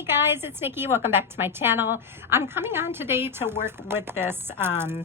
Hey guys, it's Nikki. Welcome back to my channel. I'm coming on today to work with this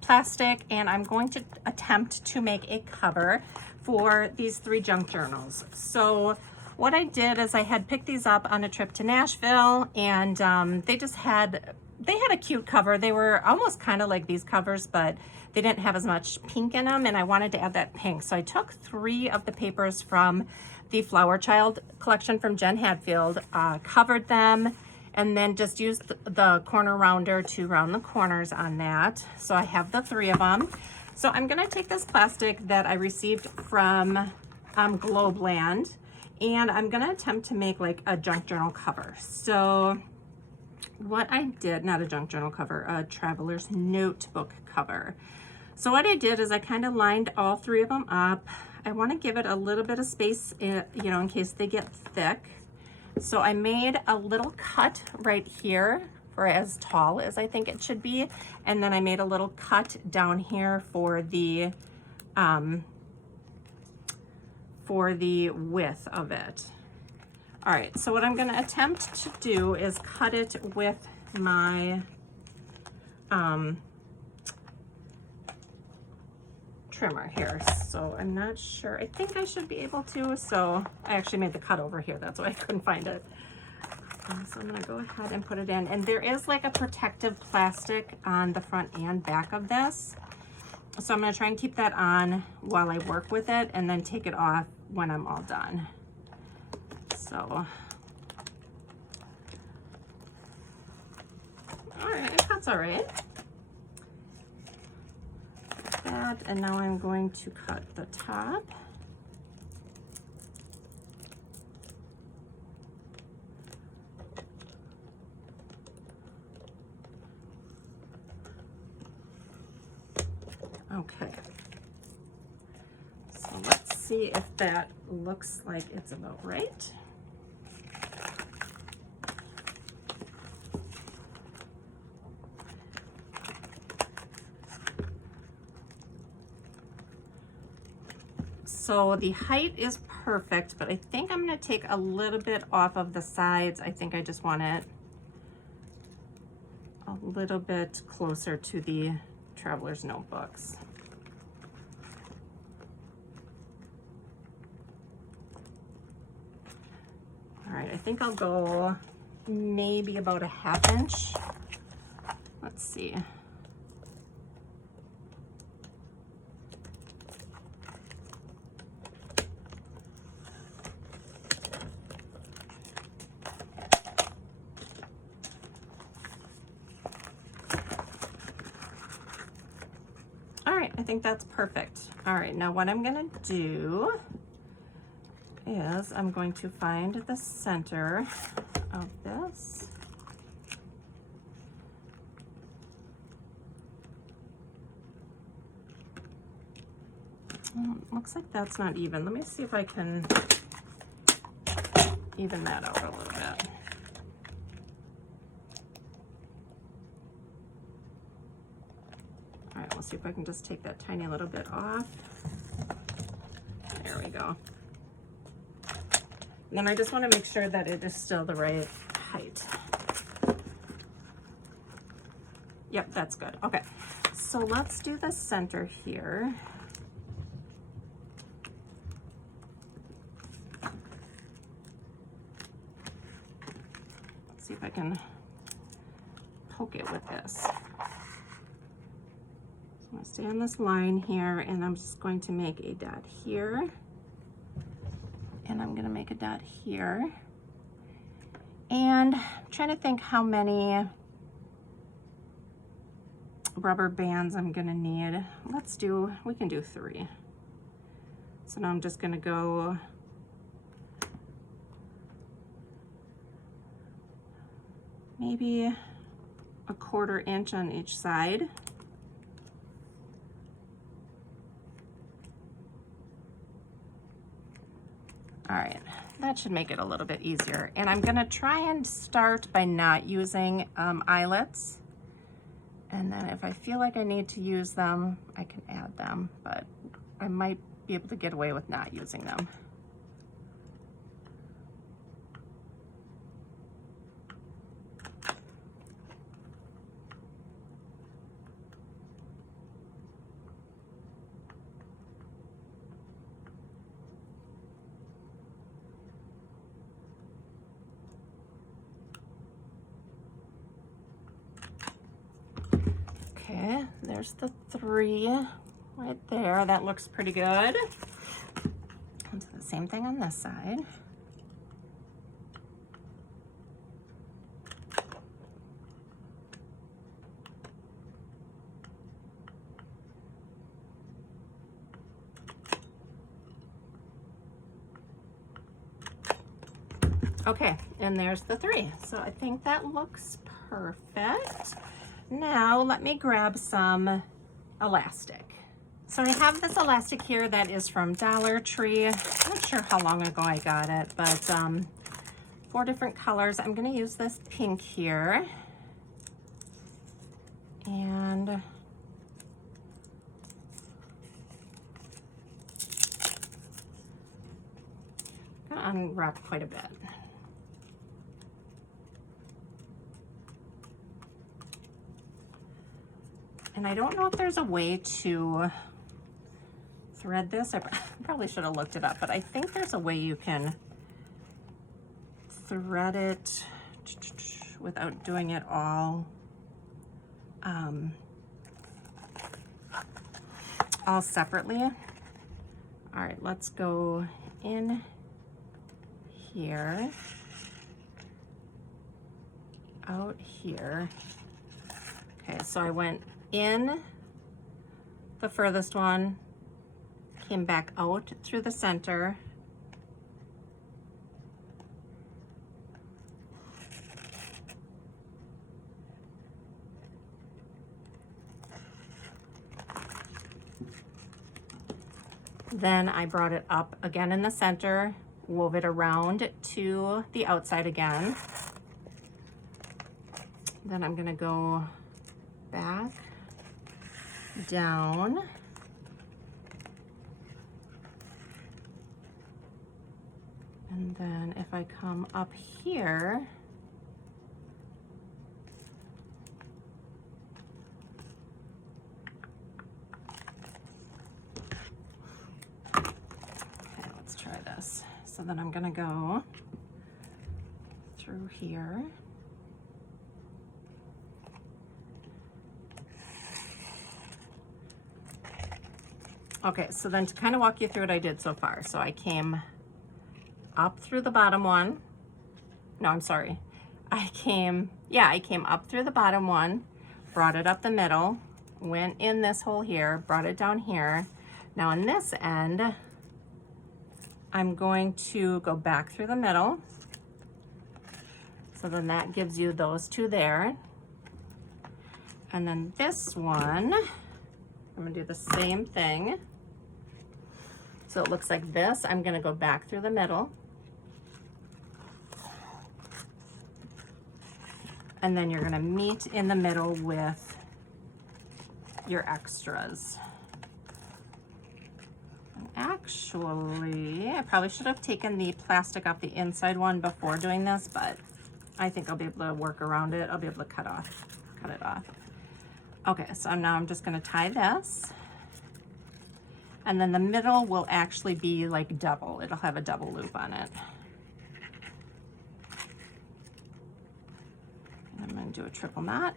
plastic, and I'm going to attempt to make a cover for these 3 junk journals. So what I did is I had picked these up on a trip to Nashville, and they had a cute cover. They were almost kind of like these covers, but they didn't have as much pink in them, and I wanted to add that pink. So I took 3 of the papers from the Flower Child collection from Jen Hadfield, covered them, and then just used the corner rounder to round the corners on that. So I have the 3 of them. So I'm gonna take this plastic that I received from Globeland, and I'm gonna attempt to make like a junk journal cover. So what I did, not a junk journal cover, a traveler's notebook cover. So what I did is I kind of lined all 3 of them up. I want to give it a little bit of space, you know, in case they get thick. So I made a little cut right here for as tall as I think it should be. And then I made a little cut down here for the width of it. All right, so what I'm going to attempt to do is cut it with my trimmer here. So I'm not sure. I think I should be able to. So I actually made the cut over here. That's why I couldn't find it. So I'm going to go ahead and put it in. And there is like a protective plastic on the front and back of this. So I'm going to try and keep that on while I work with it, and then take it off when I'm all done. So, all right, that's all right. That, and now I'm going to cut the top. Okay. So let's see if that looks like it's about right. So the height is perfect, but I think I'm going to take a little bit off of the sides. I think I just want it a little bit closer to the traveler's notebooks. All right, I think I'll go maybe about a 1/2 inch. Let's see. I think that's perfect. All right, now what I'm gonna do is I'm going to find the center of this. Looks like that's not even. Let me see if I can even that out a little bit. All right, we'll see if I can just take that tiny little bit off. There we go. And then I just want to make sure that it is still the right height. Yep, that's good. Okay, so let's do the center here. Let's see if I can poke it with this. I'm going to stay on this line here, and I'm just going to make a dot here, and I'm going to make a dot here, and I'm trying to think how many rubber bands I'm going to need. We can do 3. So now I'm just going to go maybe a 1/4 inch on each side. All right, that should make it a little bit easier. And I'm gonna try and start by not using eyelets. And then if I feel like I need to use them, I can add them, but I might be able to get away with not using them. Okay, there's the 3 right there. That looks pretty good. I'll do the same thing on this side. Okay, and there's the 3. So I think that looks perfect. Now let me grab some elastic. So I have this elastic here that is from Dollar Tree. I'm not sure how long ago I got it, but 4 different colors. I'm gonna use this pink here. And I'm gonna unwrap quite a bit. And I don't know if there's a way to thread this. I probably should have looked it up, but I think there's a way you can thread it without doing it all separately. All right, let's go in here, out here. Okay, so I went in the furthest one, came back out through the center, then I brought it up again in the center, wove it around to the outside again. Then I'm gonna go back, down, and then if I come up here, okay, let's try this. So then I'm gonna go through here. Okay, so then to kind of walk you through what I did so far. So I came up through the bottom one. No, I'm sorry. I came up through the bottom one, brought it up the middle, went in this hole here, brought it down here. Now on this end, I'm going to go back through the middle. So then that gives you those 2 there. And then this one, I'm gonna do the same thing. So it looks like this. I'm gonna go back through the middle. And then you're gonna meet in the middle with your extras. And actually, I probably should have taken the plastic off the inside one before doing this, but I think I'll be able to work around it. I'll be able to cut it off. Okay, so now I'm just gonna tie this. And then the middle will actually be like double. It'll have a double loop on it. And I'm gonna do a triple knot.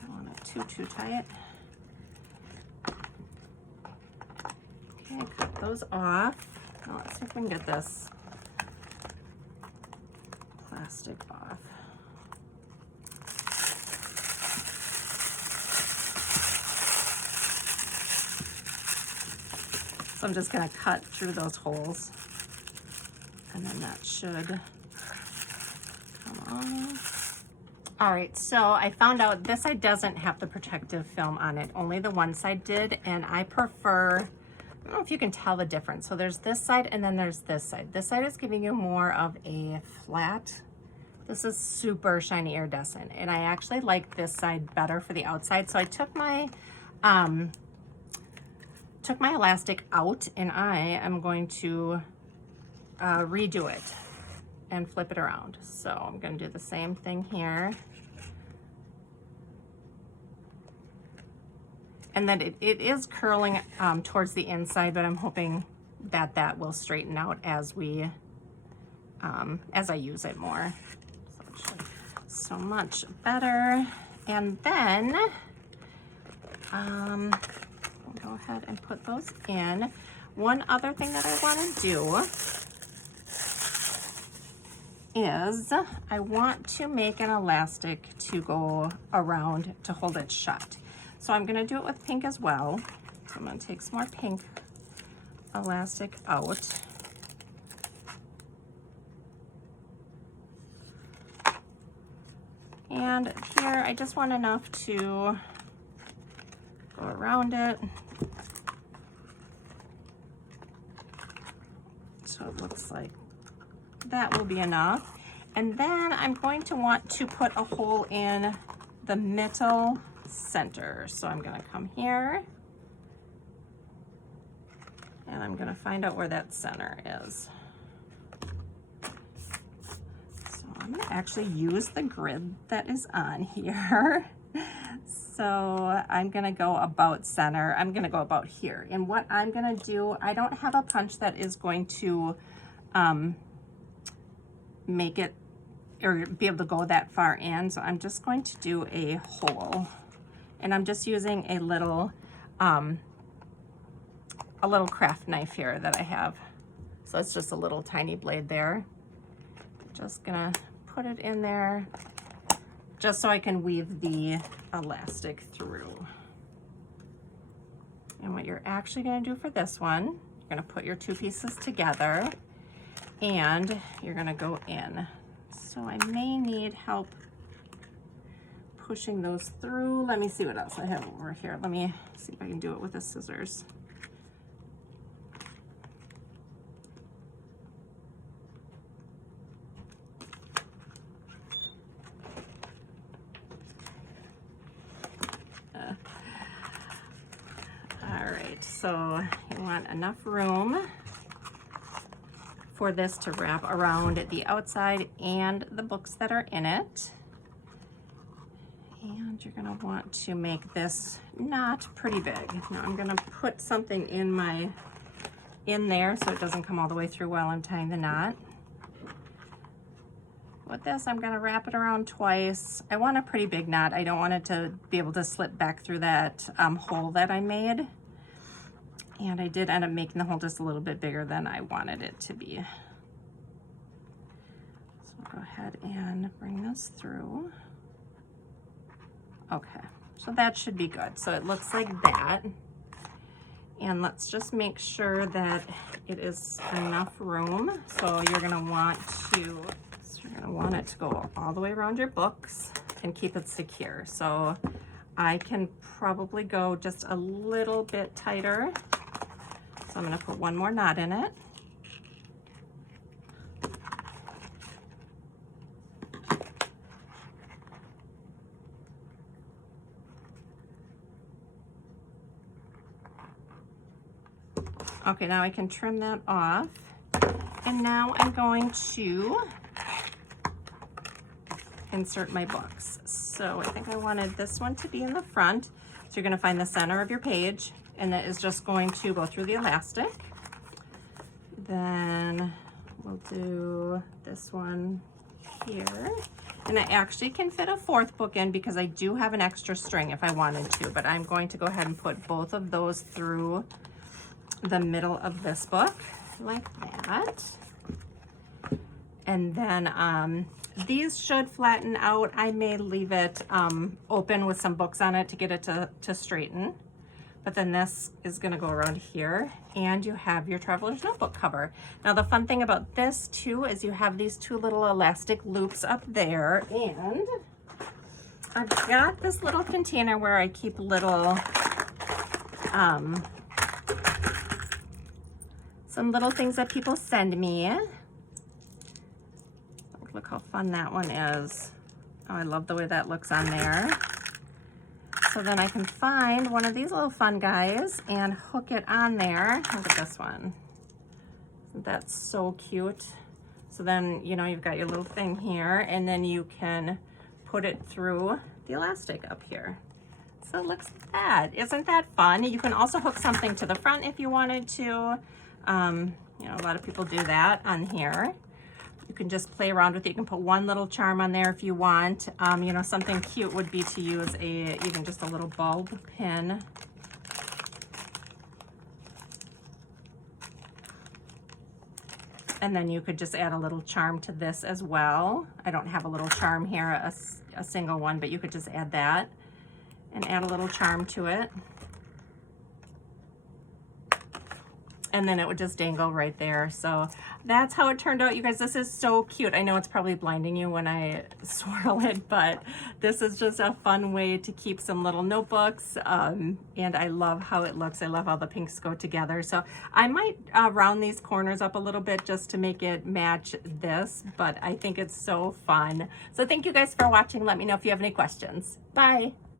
I don't want it too tight. Okay, cut those off. Now let's see if we can get this plastic off. So I'm just gonna cut through those holes, and then that should come on. All right, so I found out this side doesn't have the protective film on it, only the one side did, and I prefer, I don't know if you can tell the difference. So there's this side and then there's this side. This side is giving you more of a flat. This is super shiny iridescent, and I actually like this side better for the outside. So I took my elastic out, and I am going to redo it and flip it around. So I'm going to do the same thing here. And then it is curling towards the inside, but I'm hoping that that will straighten out as we, as I use it more. So it should so much better. And then I'll go ahead and put those in. One other thing that I want to do is I want to make an elastic to go around to hold it shut. So I'm going to do it with pink as well. So I'm going to take some more pink elastic out. And here I just want enough to go around it. So it looks like that will be enough. And then I'm going to want to put a hole in the middle center. So I'm going to come here and I'm going to find out where that center is. So I'm going to actually use the grid that is on here. So I'm going to go about center. I'm going to go about here. And what I'm going to do, I don't have a punch that is going to make it or be able to go that far in. So I'm just going to do a hole. And I'm just using a little craft knife here that I have. So it's just a little tiny blade there. Just gonna put it in there just so I can weave the elastic through. And what you're actually gonna do for this one, you're gonna put your two pieces together and you're gonna go in. So I may need help pushing those through. Let me see what else I have over here. Let me see if I can do it with the scissors. All right, so you want enough room for this to wrap around the outside and the books that are in it. And you're gonna want to make this knot pretty big. Now I'm gonna put something in there so it doesn't come all the way through while I'm tying the knot. With this, I'm gonna wrap it around twice. I want a pretty big knot. I don't want it to be able to slip back through that hole that I made. And I did end up making the hole just a little bit bigger than I wanted it to be. So I'll go ahead and bring this through. Okay, so that should be good. So it looks like that. And let's just make sure that it is enough room. So you're gonna want it to go all the way around your books and keep it secure. So I can probably go just a little bit tighter. So I'm gonna put one more knot in it. Okay, now I can trim that off. And now I'm going to insert my books. So I think I wanted this one to be in the front. So you're gonna find the center of your page and that is just going to go through the elastic. Then we'll do this one here. And I actually can fit a fourth book in because I do have an extra string if I wanted to, but I'm going to go ahead and put both of those through the middle of this book like that. And then these should flatten out. I may leave it open with some books on it to get it to straighten. But then this is gonna go around here and you have your traveler's notebook cover. Now the fun thing about this too is you have these two little elastic loops up there, and I've got this little container where I keep little some little things that people send me. Look how fun that one is. Oh, I love the way that looks on there. So then I can find one of these little fun guys and hook it on there. Look at this one. Isn't that so cute? So then, you know, you've got your little thing here and then you can put it through the elastic up here. So it looks like that. Isn't that fun? You can also hook something to the front if you wanted to. You know, a lot of people do that on here. You You can just play around with it. You can put one little charm on there if you want. You know, something cute would be to use even just a little bulb pin. And then you could just add a little charm to this as well. I don't have a little charm here, a single one, but you could just add that and add a little charm to it. And then it would just dangle right there. So that's how it turned out, you guys. This is so cute. I know it's probably blinding you when I swirl it, but this is just a fun way to keep some little notebooks. And I love how it looks. I love how the pinks go together. So I might round these corners up a little bit just to make it match this, but I think it's so fun. So thank you guys for watching. Let me know if you have any questions. Bye.